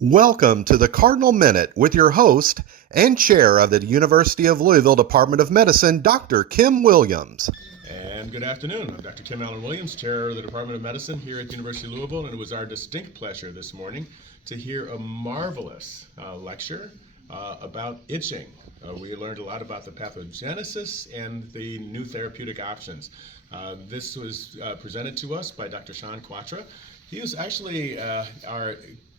Welcome to the Cardinal Minute with your host and chair of the University of Louisville Department of Medicine, Dr. Kim Williams. And good afternoon. I'm Dr. Kim Allen Williams, chair of the Department of Medicine here at the University of Louisville, and it was our distinct pleasure this morning to hear a marvelous lecture about itching. We learned a lot about the pathogenesis and the new therapeutic options. This was presented to us by Dr. Shawn Kwatra. He was actually our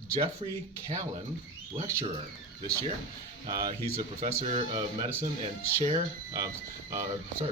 Jeffrey Callan lecturer this year. He's a professor of medicine and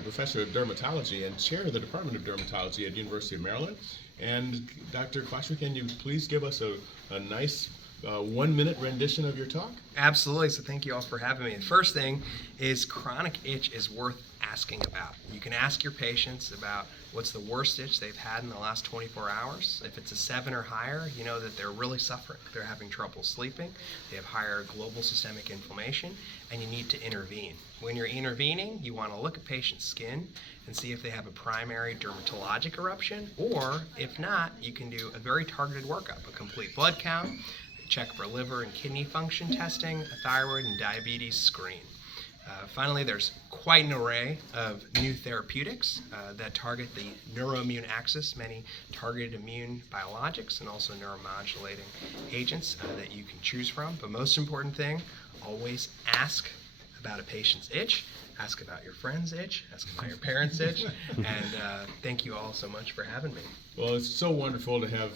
professor of dermatology and chair of the Department of Dermatology at the University of Maryland. And Dr. Kwatra, can you please give us a nice 1-minute rendition of your talk? Absolutely. So thank you all for having me. The first thing is chronic itch is worth asking about. You can ask your patients about what's the worst itch they've had in the last 24 hours. If it's a 7 or higher, you know that they're really suffering. They're having trouble sleeping. They have higher global systemic inflammation, and you need to intervene. When you're intervening, you want to look at patient's skin and see if they have a primary dermatologic eruption, or if not, you can do a very targeted workup, a complete blood count, check for liver and kidney function testing, a thyroid and diabetes screen. Finally, there's quite an array of new therapeutics that target the neuroimmune axis, many targeted immune biologics and also neuromodulating agents that you can choose from. But most important thing, always ask about a patient's itch, ask about your friend's itch, ask about your parents' itch, and thank you all so much for having me. Well, it's so wonderful to have,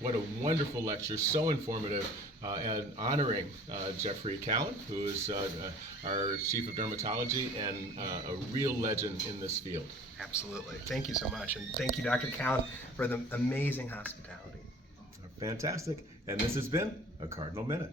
what a wonderful lecture, so informative, and honoring Jeffrey Callan, who is our chief of dermatology and a real legend in this field. Absolutely. Thank you so much. And thank you, Dr. Callan, for the amazing hospitality. Fantastic. And this has been a Cardinal Minute.